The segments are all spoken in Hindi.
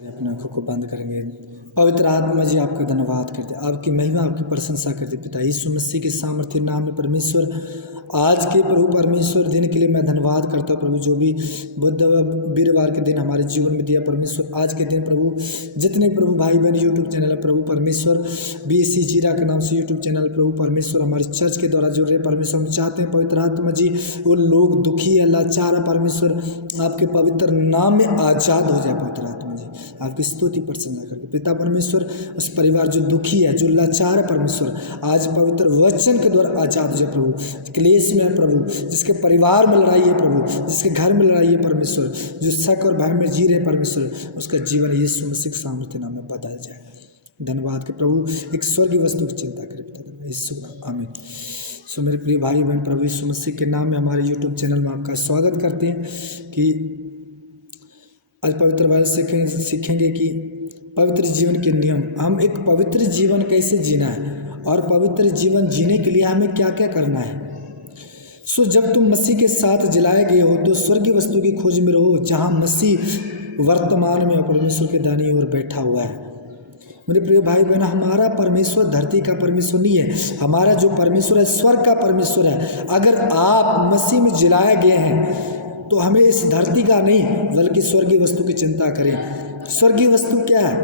अपने आंखों को बंद करेंगे। पवित्र आत्मा जी आपका धन्यवाद करते, आपकी महिमा आपकी प्रशंसा करते पिता यीशु मसीह के सामर्थ्य नाम में परमेश्वर आज के प्रभु परमेश्वर दिन के लिए मैं धन्यवाद करता हूँ प्रभु। जो भी बुध वीरवार के दिन हमारे जीवन में दिया परमेश्वर, आज के दिन प्रभु जितने प्रभु भाई बहन यूट्यूब चैनल है प्रभु परमेश्वर BC जीरा के नाम से यूट्यूब चैनल प्रभु परमेश्वर हमारे चर्च के द्वारा जुड़ रहे परमेश्वर, हम चाहते हैं पवित्र आत्मा जी वो लोग दुखी है लाचार है परमेश्वर आपके पवित्र नाम में आज़ाद हो जाए पवित्र आत्मा जी, आपकी स्तुति प्रशंसा करके पिता परमेश्वर उस परिवार जो दुखी है जो लाचार है परमेश्वर आज पवित्र वचन के द्वारा आज़ाद हो जाए प्रभु। क्लेश में है प्रभु, जिसके परिवार में लड़ाई है प्रभु, जिसके घर में लड़ाई है परमेश्वर, जो शक और भय में जी रहे परमेश्वर, उसका जीवन यीशु मसीह के सामर्थ्य नाम में बदल जाए। धन्यवाद के प्रभु एक स्वर्गीय वस्तु की चिंता करें पिता यीशु आमीन। सो मेरे प्रिय भाई बहन प्रभु यीशु मसीह के नाम में हमारे यूट्यूब चैनल में आपका स्वागत करते हैं कि आज पवित्र बाइबल सीखेंगे कि पवित्र जीवन के नियम, हम एक पवित्र जीवन कैसे जीना है और पवित्र जीवन जीने के लिए हमें क्या क्या करना है। सो जब तुम मसीह के साथ जलाए गए हो तो स्वर्गीय वस्तु की खोज में रहो जहाँ मसीह वर्तमान में परमेश्वर के दाहिनी ओर बैठा हुआ है। मेरे प्रिय भाई बहन हमारा परमेश्वर धरती का परमेश्वर नहीं है, हमारा जो परमेश्वर है स्वर्ग का परमेश्वर है। अगर आप मसीह में जलाए गए हैं तो हमें इस धरती का नहीं बल्कि स्वर्गीय वस्तु की चिंता करें। स्वर्गीय वस्तु क्या है?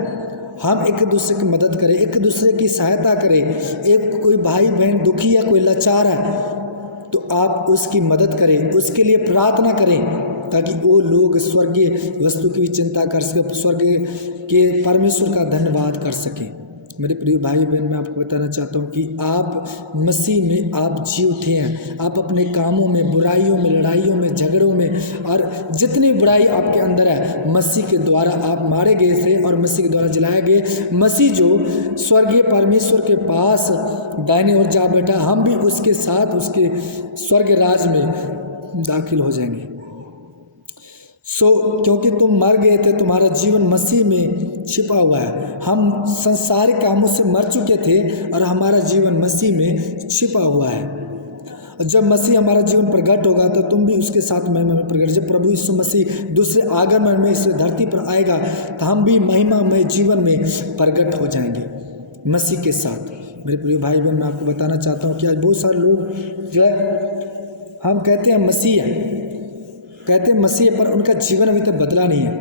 हम एक दूसरे की मदद करें, एक दूसरे की सहायता करें। एक कोई भाई बहन दुखी है, कोई लाचार है तो आप उसकी मदद करें, उसके लिए प्रार्थना करें ताकि वो लोग स्वर्गीय वस्तु की भी चिंता कर सके, स्वर्ग के परमेश्वर का धन्यवाद कर सकें। मेरे प्रिय भाई बहन मैं आपको बताना चाहता हूँ कि आप मसीह में आप जी उठे हैं। आप अपने कामों में, बुराइयों में, लड़ाइयों में, झगड़ों में और जितनी बुराई आपके अंदर है मसीह के द्वारा आप मारे गए थे और मसीह के द्वारा जलाए गए। मसीह जो स्वर्गीय परमेश्वर के पास दाहिने ओर जा बैठा, हम भी उसके साथ उसके स्वर्ग राज में दाखिल हो जाएंगे। क्योंकि तुम मर गए थे, तुम्हारा जीवन मसीह में छिपा हुआ है। हम संसारिक कामों से मर चुके थे और हमारा जीवन मसीह में छिपा हुआ है। जब मसीह हमारा जीवन प्रकट होगा तो तुम भी उसके साथ महिमा में प्रकट। जब प्रभु यीशु मसीह दूसरे आगमन में इस धरती पर आएगा तो हम भी महिमामय जीवन में प्रकट हो जाएंगे मसीह के साथ। मेरे प्रिय भाई बहन मैं आपको बताना चाहता हूँ कि आज बहुत सारे लोग जो है हम कहते हैं मसीह है, कहते हैं मसीह पर उनका जीवन अभी तक बदला नहीं है।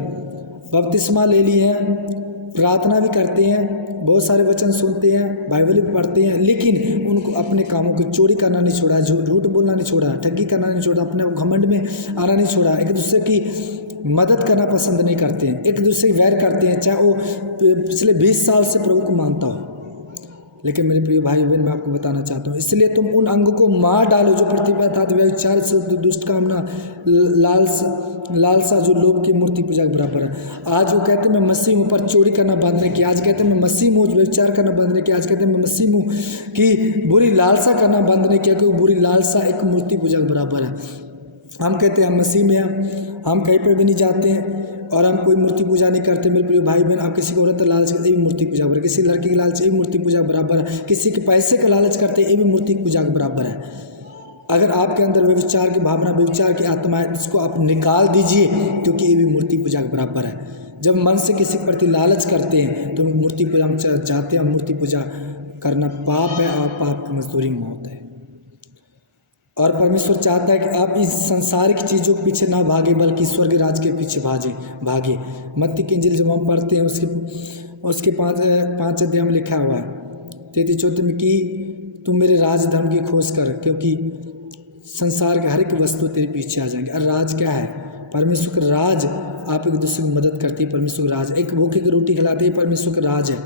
बपतिस्मा ले लिए हैं, प्रार्थना भी करते हैं, बहुत सारे वचन सुनते हैं, बाइबल भी पढ़ते हैं, लेकिन उनको अपने कामों को चोरी करना नहीं छोड़ा, झूठ बोलना नहीं छोड़ा, ठगी करना नहीं छोड़ा, अपने घमंड में आना नहीं छोड़ा, एक दूसरे की मदद करना पसंद नहीं करते हैं, एक दूसरे की वैर करते हैं चाहे वो पिछले 20 साल से प्रभु को मानता हो। लेकिन मेरे प्रिय भाई बहन मैं आपको बताना चाहता हूँ इसलिए तुम उन अंगों को मार डालो जो पृथ्वी पर था, व्यभिचार, दुष्ट कामना, लालसा जो लोभ की मूर्ति पूजा के बराबर है। आज वो कहते हैं मैं मसीह हूँ पर चोरी करना बंद नहीं किया, आज कहते हैं मैं मसीह हूँ व्यभिचार करना बंद नहीं किया, आज कहते हैं मैं मसीह हूँ कि बुरी लालसा करना बंद नहीं किया, क्योंकि बुरी लालसा एक मूर्ति पूजा के बराबर है। हम कहते हैं हम मसीह में हैं, हम कहीं पर भी नहीं जाते हैं और हम कोई मूर्ति पूजा नहीं करते। मेरे प्रिय भाई बहन आप किसी को औरत का लालच करते ये भी मूर्ति पूजा बराबर है, किसी लड़की के लालच ये भी मूर्ति पूजा बराबर है, किसी के पैसे का लालच करते ये भी मूर्ति पूजा के बराबर है। अगर आपके अंदर व्यभिचार की भावना, व्यभिचार की आत्मा है इसको आप निकाल दीजिए क्योंकि ये भी मूर्ति पूजा के बराबर है। जब मन से किसी के प्रति लालच करते हैं तो मूर्ति पूजा हम चाहते हैं, मूर्ति पूजा करना पाप है और पाप की मजदूरी मौत है। और परमेश्वर चाहता है कि आप इस संसारिक चीज़ों के पीछे ना भागे बल्कि स्वर्ग राज के पीछे भागे। मत्ती की इंजील जब हम पढ़ते हैं उसके 5 अध्याय में लिखा हुआ है 33-34 में कि तुम मेरे राज धर्म की खोज कर क्योंकि संसार के हर एक वस्तु तेरे पीछे आ जाएंगे। और राज क्या है? परमेश्वर का राज आप एक दूसरे की मदद करती है, परमेश्वर का राज। एक भूखे की रोटी खिलाते हैं, परमेश्वर का राज है।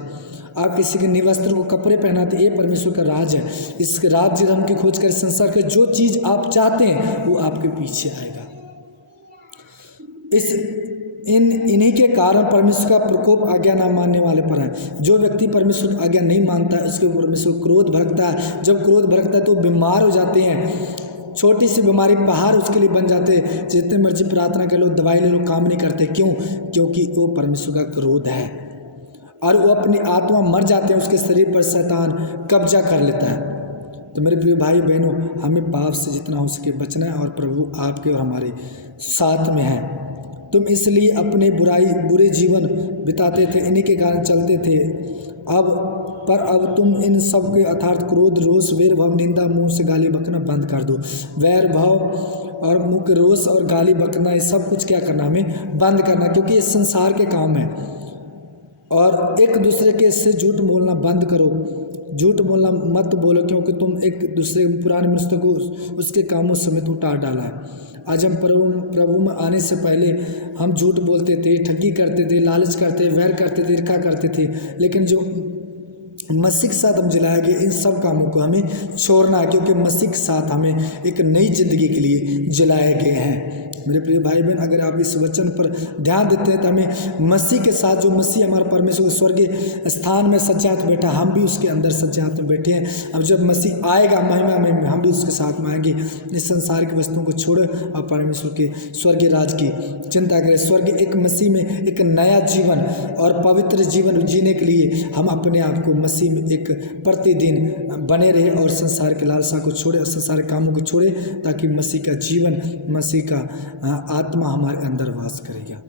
आप किसी के निवस्त्र को कपड़े पहनाते ये परमेश्वर का राज है। इस राज्य धर्म की खोज कर संसार के जो चीज़ आप चाहते हैं वो आपके पीछे आएगा। इन्हीं के कारण परमेश्वर का प्रकोप आज्ञा ना मानने वाले पर है। जो व्यक्ति परमेश्वर की आज्ञा नहीं मानता है उसके ऊपर परमेश्वर क्रोध भड़कता है। जब क्रोध भड़कता है तो बीमार हो जाते हैं, छोटी सी बीमारी पहाड़ उसके लिए बन जाते हैं। जितने मर्जी प्रार्थना कर लो, दवाई ले लो, काम नहीं करते। क्यों? क्योंकि वो परमेश्वर का क्रोध है और वो अपनी आत्मा मर जाते हैं, उसके शरीर पर शैतान कब्जा कर लेता है। तो मेरे प्रिय भाई बहनों हमें पाप से जितना हो सके बचना है और प्रभु आपके और हमारे साथ में है। तुम इसलिए अपने बुरे जीवन बिताते थे, इन्हीं के कारण चलते थे। अब तुम इन सब के अर्थात क्रोध, रोष, वैर भाव, निंदा, मुंह से गाली बकना बंद कर दो। वैर भाव और मुंह के रोष और गाली बकना, ये सब कुछ क्या करना, हमें बंद करना, क्योंकि ये संसार के काम है। और एक दूसरे के से झूठ बोलना बंद करो, झूठ बोलना मत बोलो, क्योंकि तुम एक दूसरे पुराने मनुष्य को उसके कामों समेत उतार डाला है। आज हम प्रभु में आने से पहले हम झूठ बोलते थे, ठगी करते थे, लालच करते, वैर करते थे, ईर्ष्या करते थे, लेकिन जो मसीह के साथ हम जलाए गए इन सब कामों को हमें छोड़ना है, क्योंकि मसीह के साथ हमें एक नई जिंदगी के लिए जलाए गए हैं। मेरे प्रिय भाई बहन, अगर आप इस वचन पर ध्यान देते हैं तो हमें मसीह के साथ, जो मसीह हमारे परमेश्वर स्वर्गीय स्थान में सज्जात बैठा, हम भी उसके अंदर सज्जात में बैठे हैं। अब जब मसीह आएगा महिमा में, हम भी उसके साथ में आएंगे। इस संसार की वस्तुओं को छोड़े और परमेश्वर के स्वर्गीय राज की चिंता करें। स्वर्ग एक मसीह में एक नया जीवन और पवित्र जीवन जीने के लिए हम अपने आप को मसीह में एक प्रतिदिन बने रहे और संसार की लालसा को छोड़े और संसार के कामों को छोड़े, ताकि मसीह का जीवन, मसीह का आत्मा हमारे अंदर वास करेगा।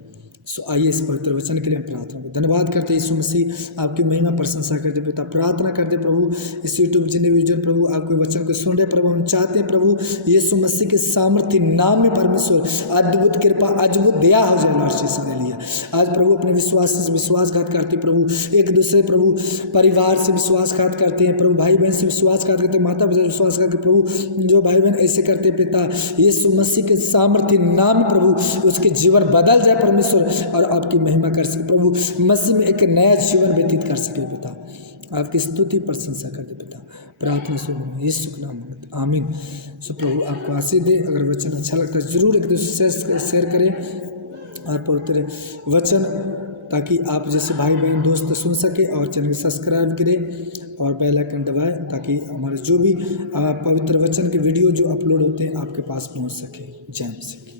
सो आइए इस पवित्र वचन के लिए प्रार्थना करें। धन्यवाद करते यीशु मसीह, आपकी महिमा प्रशंसा करते पिता। प्रार्थना करते प्रभु, इस यूट्यूब जिन्हें यूजर प्रभु आपके वचन को सुन रहे प्रभु, हम चाहते हैं प्रभु यीशु मसीह के सामर्थ्य नाम में परमेश्वर अद्भुत कृपा, अद्भुत दया हो जाए लॉर्ड जीसस हालेलुया। आज प्रभु अपने विश्वास से विश्वासघात करते प्रभु, एक दूसरे प्रभु परिवार से विश्वासघात करते हैं प्रभु, भाई बहन से विश्वासघात करते, माता पिता से विश्वास करके प्रभु, जो भाई बहन ऐसे करते पिता, यीशु मसीह के सामर्थ्य नाम में प्रभु उसके जीवन बदल जाए परमेश्वर, और आपकी महिमा कर सके प्रभु, मसीह में एक नया जीवन व्यतीत कर सके पिता। आपकी स्तुति प्रशंसा कर दे पिता, प्रार्थना सुनो यीशु के नाम में, आमीन। सो प्रभु आपको आशीष दे। अगर वचन अच्छा लगता है जरूर एक दूसरे से शेयर करें और पवित्र वचन, ताकि आप जैसे भाई बहन दोस्त सुन सके, और चैनल को सब्सक्राइब करें और बेल आइकन दबाएं, ताकि हमारे जो भी पवित्र वचन के वीडियो जो अपलोड होते हैं आपके पास पहुंच सके। जय मसीह।